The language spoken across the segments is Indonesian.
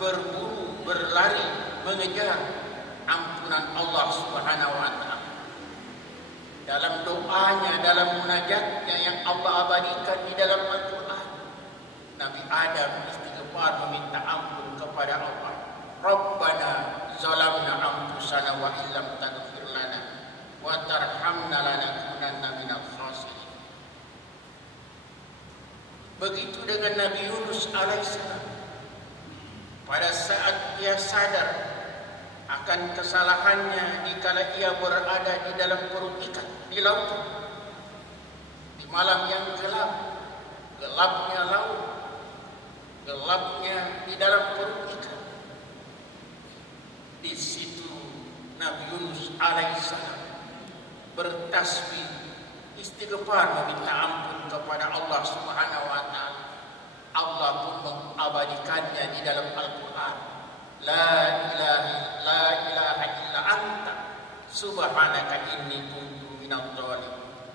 berburu, berlari, mengejar ampunan Allah Subhanahu wa Ta'ala. Dalam doanya, dalam munajatnya yang Allah abadikan di dalam Al-Quran, Nabi Adam istighfar meminta ampun kepada Allah. Rabbana zalamna anfusana wa illam taghfir lana wa tarhamna lanakunanna minal khasirin. Begitu dengan Nabi Yunus alaihissalam. Pada saat dia sadar akan kesalahannya dikala ia berada di dalam perut ikan di laut, di malam yang gelap, gelapnya laut, gelapnya di dalam perut ikan. Di situ Nabi Yunus alaihissalam bertasbih, istighfar meminta ampun kepada Allah Subhanahu wa Ta'ala. Allah pun mengabadikannya di dalam Al-Quran. La ilaha illa anta subhanaka inni kuntu minadh dhalimin.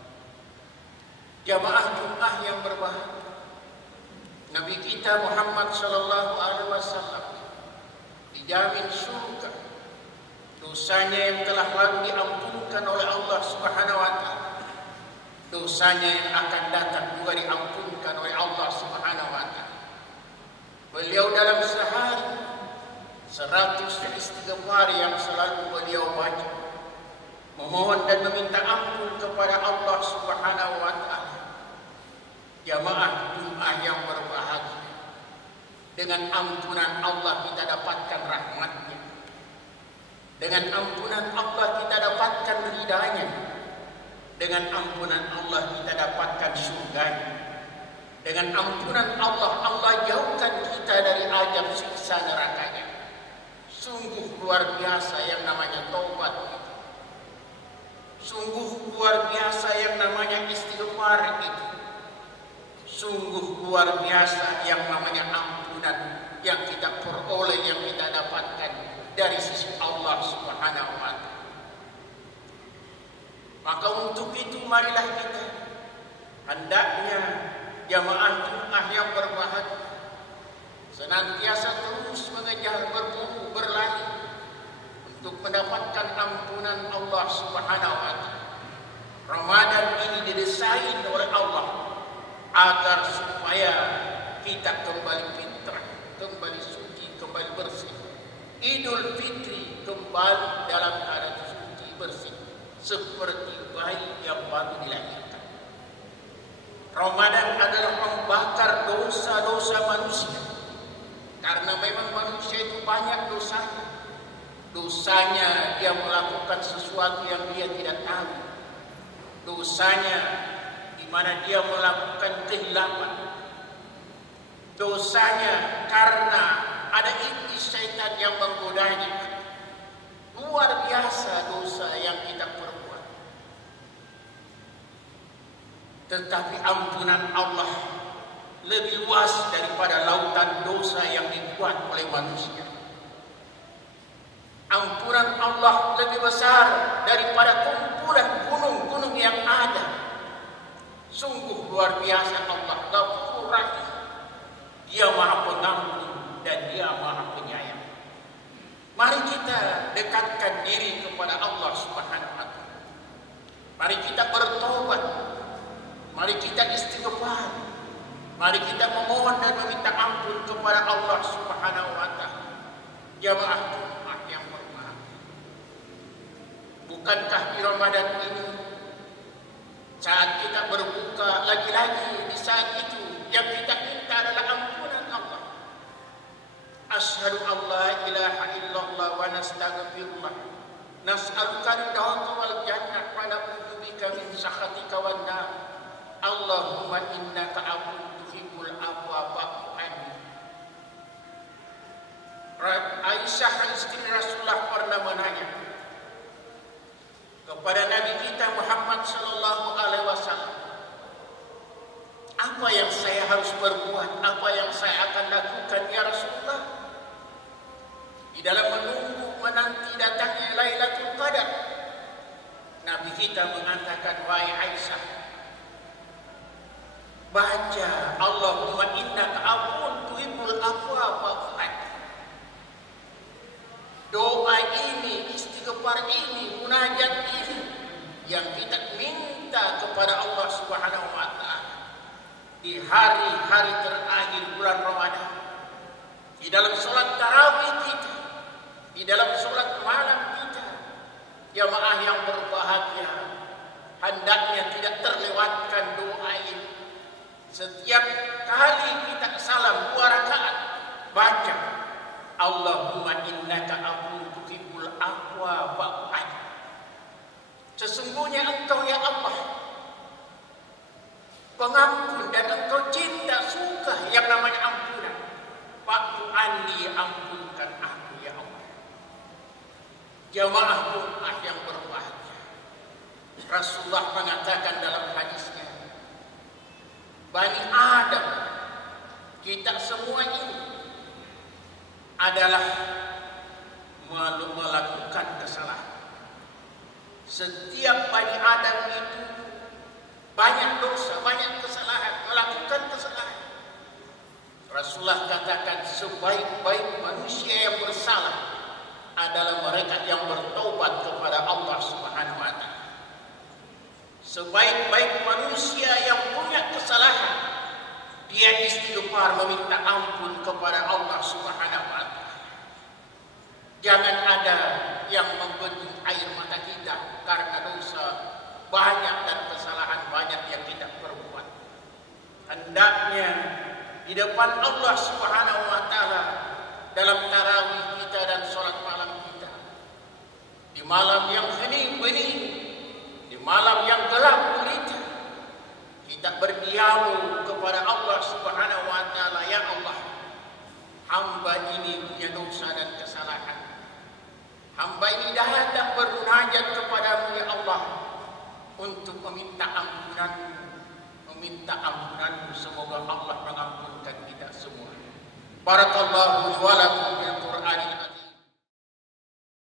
Jamaah Jumat yang berbahagia, Nabi kita Muhammad sallallahu alaihi wasallam dijamin surga. Dosanya yang telah lalu diampunkan oleh Allah Subhanahu wa Ta'ala. Dosanya yang akan datang juga diampunkan oleh Allah Subhanahu wa Ta'ala. Beliau dalam sehari 100 istighfar yang selalu beliau baca, memohon dan meminta ampun kepada Allah Subhanahu wa Ta'ala. Jamaah Jumat yang berbahagia, dengan ampunan Allah kita dapatkan rahmatnya, dengan ampunan Allah kita dapatkan ridhanya, dengan ampunan Allah kita dapatkan surganya, dengan ampunan Allah, Allah jauhkan kita dari azab siksa nerakanya. Sungguh luar biasa yang namanya taubat itu. Sungguh luar biasa yang namanya istighfar itu. Sungguh luar biasa yang namanya ampunan yang kita peroleh, yang kita dapatkan dari sisi Allah Subhanahu wa Ta'ala. Maka untuk itu marilah kita, hendaknya jamaah Jumat yang berbahagia senantiasa terus mengejar, berburu, berlari untuk mendapatkan ampunan Allah Subhanahu wa Ta'ala. Ramadan ini didesain oleh Allah agar supaya kita kembali fitrah, kembali suci, kembali bersih. Idul Fitri kembali dalam keadaan suci, bersih, seperti bayi yang baru dilahirkan. Ramadan adalah membakar dosa-dosa manusia, karena memang manusia itu banyak dosanya. Dosanya dia melakukan sesuatu yang dia tidak tahu. Dosanya di mana dia melakukan kehilapan. Dosanya karena ada iblis syaitan yang menggodanya. Luar biasa dosa yang kita perbuat. Tetapi ampunan Allah lebih luas daripada lautan dosa yang dibuat oleh manusia. Ampunan Allah lebih besar daripada kumpulan gunung-gunung yang ada. Sungguh luar biasa Allah, Ghafurur Rahim. Dia Maha Pengampun dan Dia Maha Penyayang. Mari kita dekatkan diri kepada Allah Subhanahu wa Ta'ala. Mari kita bertobat. Mari kita istighfar. Mari kita memohon dan meminta ampun kepada Allah Subhanahu wa Ta'ala. Jamaah Jumat yang berbahagia, bukankah di Ramadan ini saat kita berbuka, lagi-lagi di saat itu yang kita minta adalah ampunan Allah. Asyhadu an la ilaha illallah wa nastaghfirullah. Nas'aluka ridhaka wal jannah wa na'udzubika min sakhatika wan nar. Allahumma innaka afuwwun tuhibbul afwa fa'fu anni. Aisyah istri Rasulullah pernah menanya kepada Nabi kita Muhammad sallallahu alaihi wasallam, apa yang saya harus berbuat, apa yang saya akan lakukan ya Rasulullah di dalam menunggu menanti datangnya Lailatul Qadar? Nabi kita mengatakan, wahai Aisyah, baca Allahumma innaka afuwwun tuhibbul afwa fa'fu anni. kepada Allah Subhanahu wa taala di hari-hari terakhir bulan Ramadan, di dalam salat tarawih kita, di dalam salat malam kita. Jamaah yang berbahagia, hendaknya tidak terlewatkan doa ini. Setiap kali kita salam 2 rakaat, baca Allahumma innaka afuwwun tuhibbul afwa fa'fu anni. Sesungguhnya Engkau ya Allah pengampun dan Engkau cinta suka yang namanya ampunan. Fa'fu anni, ampunkan aku ya Allah. Jamaah ummah yang berbahagia, Rasulullah mengatakan dalam hadisnya, Bani Adam, kita semua ini adalah melakukan kesalahan. Setiap Bani Adam itu banyak dosa, banyak kesalahan, melakukan kesalahan. Rasulullah katakan sebaik-baik manusia yang bersalah adalah mereka yang bertaubat kepada Allah Subhanahu wa taala. Sebaik-baik manusia yang punya kesalahan, dia istighfar meminta ampun kepada Allah Subhanahu wa taala. Jangan ada yang membendung air mata kita karena dosa banyak dan kesalahan banyak yang kita perbuat. Hendaknya di depan Allah Subhanahu wa taala dalam tarawih kita dan salat malam kita, di malam yang hening-bening, di malam yang gelap gulita, kita berdialog kepada Allah Subhanahu wa taala, ya Allah, hamba ini punya dosa dan kesalahan. Hamba ini datang bermunajat kepadamu ya Allah untuk meminta ampunanmu, meminta ampunanmu. Semoga Allah mengampunkan kita semua. Barakallahu wa lakum bil Qur'an